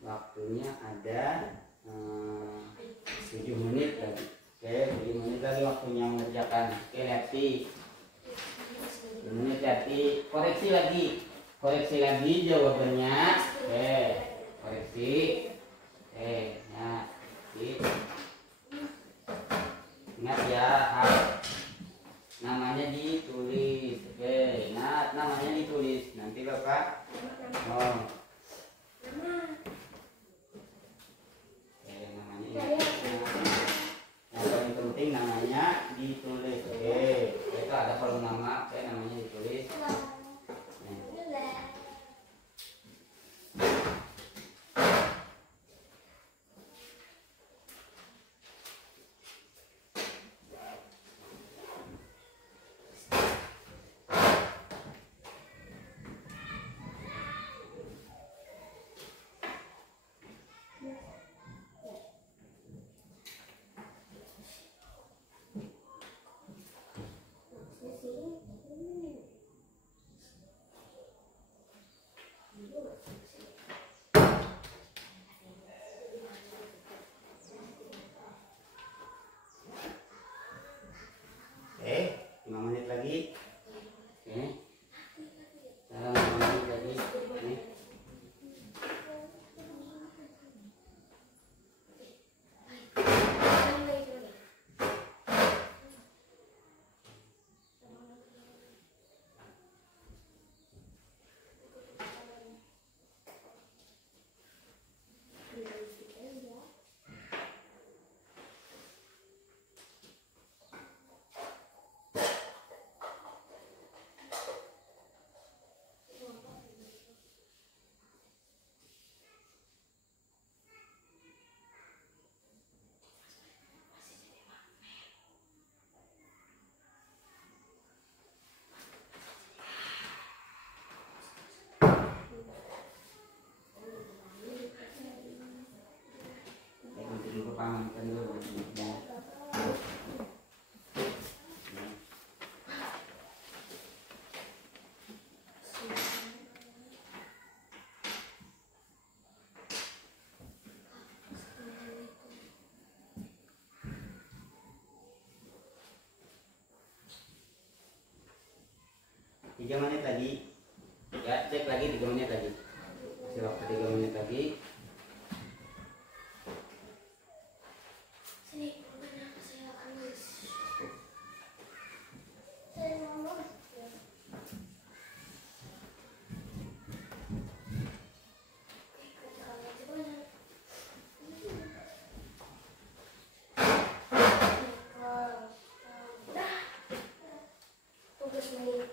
Waktunya ada 7 menit lagi. Oke, 7 menit lagi waktunya mengerjakan. Oke, lihat sih. 7 menit lihat, koreksi lagi jawabannya. Oke, koreksi. Oke, nah, ingat ya, namanya ditulis. Oke, nah namanya ditulis. Nanti Bapak yang paling penting namanya ditulis. Oke, itu ada kolom nama. Oke, namanya ditulis. 3 menit lagi. Ya, cek lagi 3 menit lagi. Kasih waktu 3 menit lagi. Sini, mana saya akan nulis. Saya mau nulis. Tugas menit.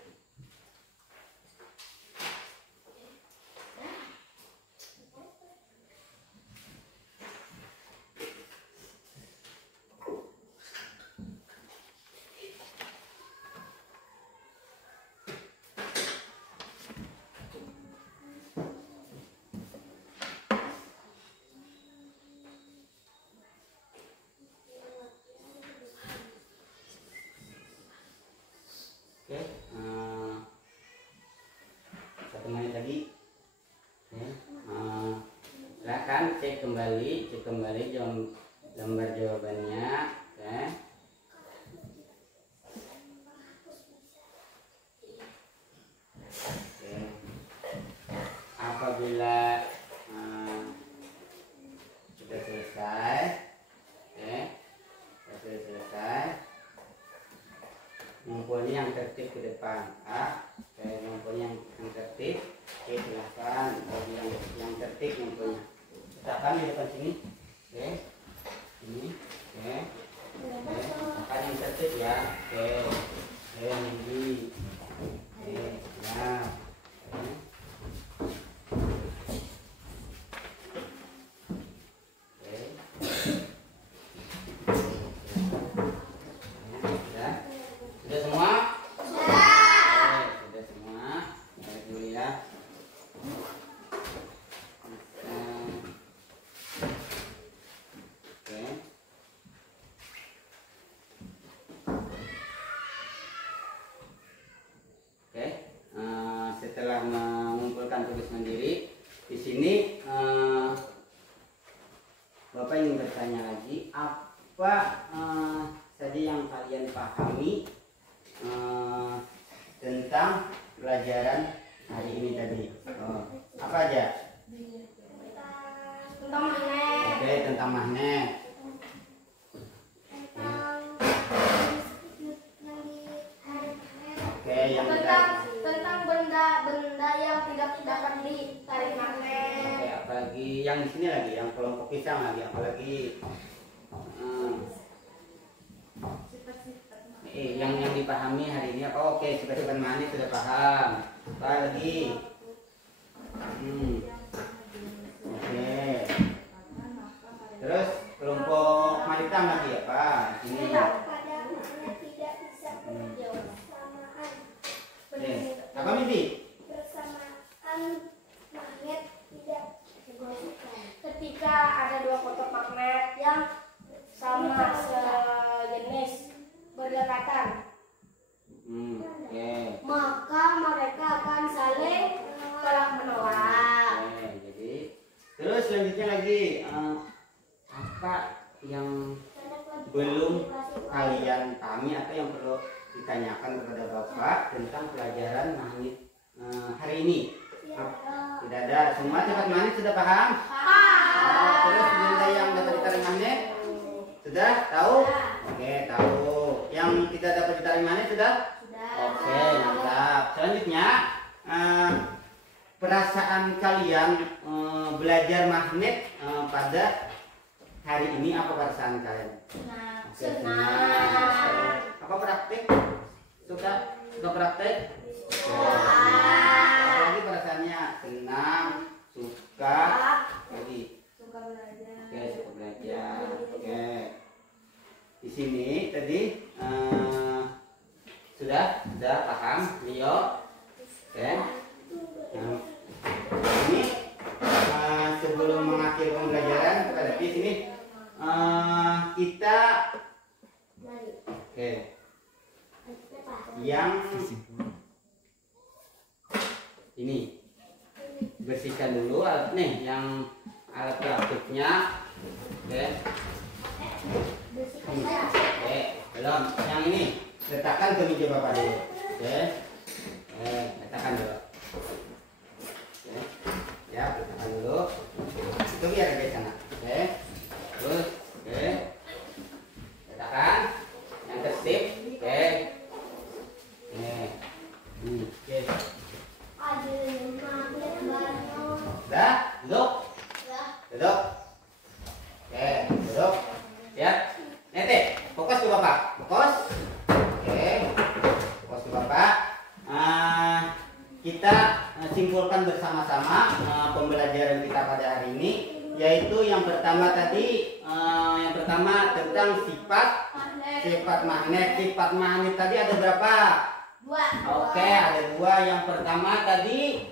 Oke, 1 menit lagi. Oke, silakan cek kembali lembar jawabannya. Oke. Oke. Apabila sudah selesai, oke, sudah selesai. Ngumpulnya yang tertib ke depan. Oke, ngumpulnya yang tertib. Oke, silahkan bagi yang tertib ngumpulnya. Letakkan di depan sini. Oke, ini. Oke, letakkan yang tertib ya. Oke, ini. Oke, ya. Oke. Sudah semua? Sudah semua. Baik dulu ya. Oke. Oke. Setelah mengumpulkan tugas mandiri, di sini Bapak ingin bertanya lagi, apa tadi yang kalian pahami tentang pelajaran hari ini tadi? Apa aja? Tentang magnet. Oke, tentang magnet. Oke, yang Tentang benda-benda yang tidak dapat ditarik magnet. Oke, apalagi yang di sini lagi, yang kelompok pisang lagi, apalagi yang dipahami hari ini apa? Oke, sifat-sifat magnet sudah paham. Apa lagi? Oke. Terus kelompok maritim lagi apa? Ini. Pada magnet tidak bisa bersamaan. Oke. Apa mimpi? Bersamaan magnet tidak digosipkan. Ketika ada 2 kotak magnet yang sama sejenis berdekatan, Oke. maka mereka akan saling tolak menolak. Oke, jadi terus selanjutnya lagi apa yang belum kalian pahami atau yang perlu ditanyakan kepada Bapak tentang pelajaran magnet hari ini? Tidak ada. Semua sifat magnet sudah paham? Terus benda yang dapat ditarik magnet sudah tahu? Oke, tahu. Yang tidak dapat ditarik magnet sudah? Oke, mantap. Selanjutnya perasaan kalian belajar magnet pada hari ini, apa perasaan kalian? Oke, senang. Apa praktik? Suka praktek? Apalagi perasaannya senang, suka, jadi Suka belajar. oke, suka belajar. Oke. Di sini tadi sudah paham, Leo? Oke. Nah, ini sebelum mengakhiri pembelajaran pada di sini kita oke yang ini bersihkan dulu alat nih, yang alat praktiknya. Oke. Oke, belum. Yang ini letakkan ke meja Bapak dulu. Oke. Letakkan dulu. Oke. Ya, letakkan dulu. Itu biar di sana. Oke. Terus, oke. Letakkan. Yang tersip. Oke. Oke. Udah, duduk. Duduk. Oke, duduk. Siap. Nete, fokus ke Bapak. Fokus. Oke. Fokus ke Bapak. Kita simpulkan bersama-sama pembelajaran kita pada hari ini, yaitu yang pertama tadi, yang pertama tentang sifat magnet. Sifat magnet tadi ada berapa? 2. Oke, ada 2. Yang pertama tadi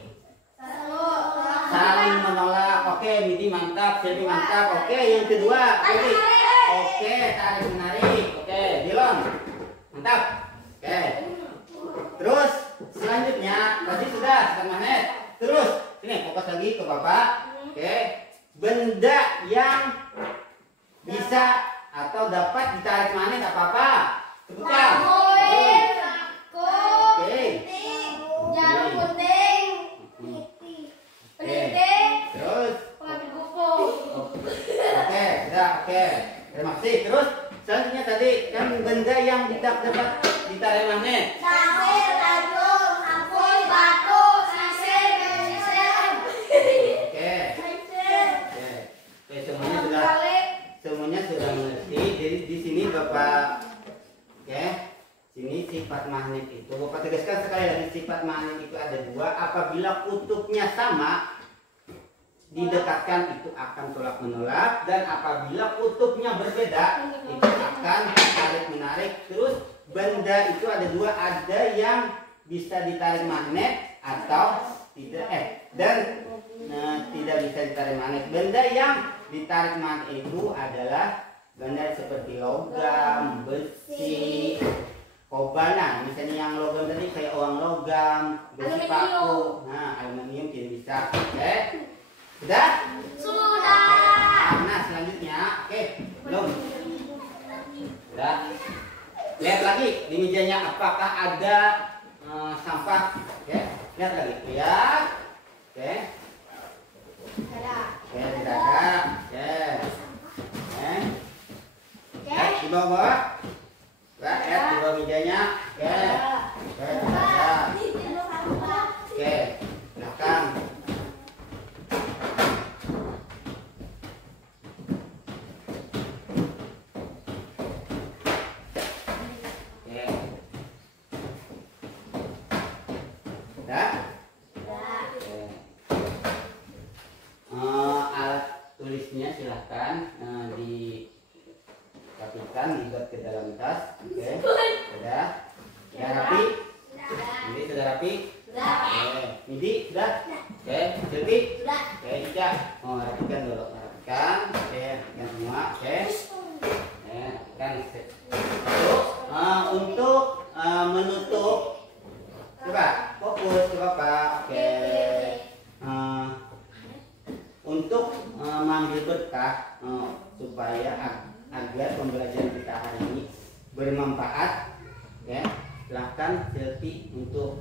saling menolak. Oke, Midi mantap, Selvi mantap. Oke, yang kedua, oke, tarik menarik. Oke, Dilon mantap. Oke. Terus selanjutnya tadi sudah sifat magnet. Terus sini fokus lagi ke Bapak. Oke. Benda yang bisa atau dapat ditarik magnet apa-apa? Sebutkan. Oke. Jarum gunting, peniti, Terus pengambil buku. oke, sudah oke. Terima kasih. Terus selanjutnya tadi kan benda yang tidak dapat ditarik magnet. Pasir, tanjung, sampul, batu, sisir. Oke. Oke, semuanya sudah mengerti. Jadi di sini Bapak, oke, sini sifat magnet itu Bapak tegaskan sekali lagi, sifat magnet itu ada 2. Apabila kutubnya sama, didekatkan itu akan tolak menolak, dan apabila kutubnya berbeda itu akan tarik menarik. Terus benda itu ada 2, ada yang bisa ditarik magnet atau tidak, dan tidak bisa ditarik magnet. Benda yang ditarik magnet itu adalah benda seperti logam, besi, kobana. Misalnya yang logam tadi kayak uang logam, besi paku. Nah, aluminium tidak bisa. Oke. Sudah? Nah, selanjutnya, oke, belum. Sudah. Lihat lagi di mejanya apakah ada sampah. Oke, lihat lagi. Lihat. Oke. Oke, tidak ada. Oke. Oke. Lihat di bawah. Lihat di bawah mejanya. Oke. Oke, tidak ada. Oke, belakang. Alat tulisnya silahkan dirapikan, dibuat ke dalam tas. Oke, sudah. Sudah rapi? Ini sudah rapi? Oke, Midi sudah? Oke, Selvi? Oke, Ica. Rapikan dulu, rapikan. Oke, rapikan semua. Oke. Rapikan. Untuk menutup, coba fokus ke Bapak. Oke. Untuk mengambil berkah supaya agar pembelajaran kita hari ini bermanfaat, ya, silahkan Selvi untuk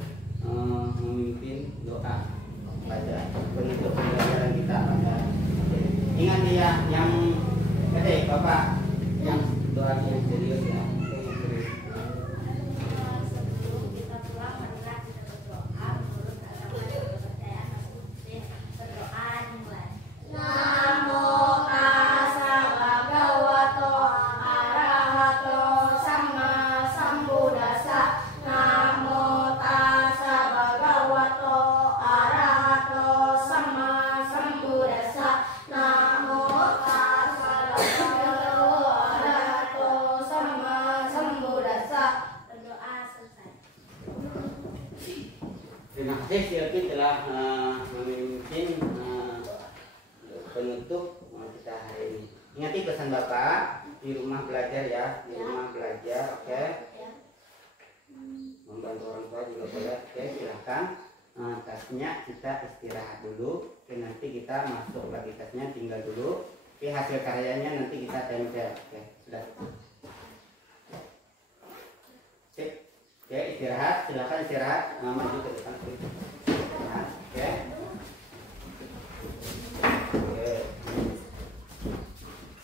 memimpin doa pada penutup pembelajaran kita pada. Ingat ya, yang Bapak, yang doanya yang serius ya. Sebelum kita pulang, marilah kita berdoa menurut agama dan kepercayaan masing-masing. Berdoa dimulai. Namo tassa bhagavato arahato sama sambuddhassa. Namo tassa bhagavato arahato sama sambuddhassa. Namo tassa bhagavato arahato sama sambuddhassa. Berdoa selesai. Terima kasih Selvi telah memimpin penutup kita hari ini. Ingati pesan Bapak di rumah belajar ya, di rumah belajar, oke. Membantu orang tua juga boleh, oke. Silahkan tasnya kita istirahat dulu, oke. Nanti kita masuk lagi tasnya, tinggal dulu. Oke, hasil karyanya nanti kita tempel, oke. Sudah. Sip. Oke, istirahat, silakan istirahat. Maju ke depan. Istirahat. Oke. Oke.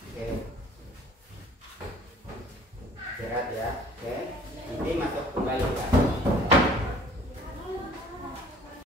Oke. Istirahat ya. Oke. Nanti masuk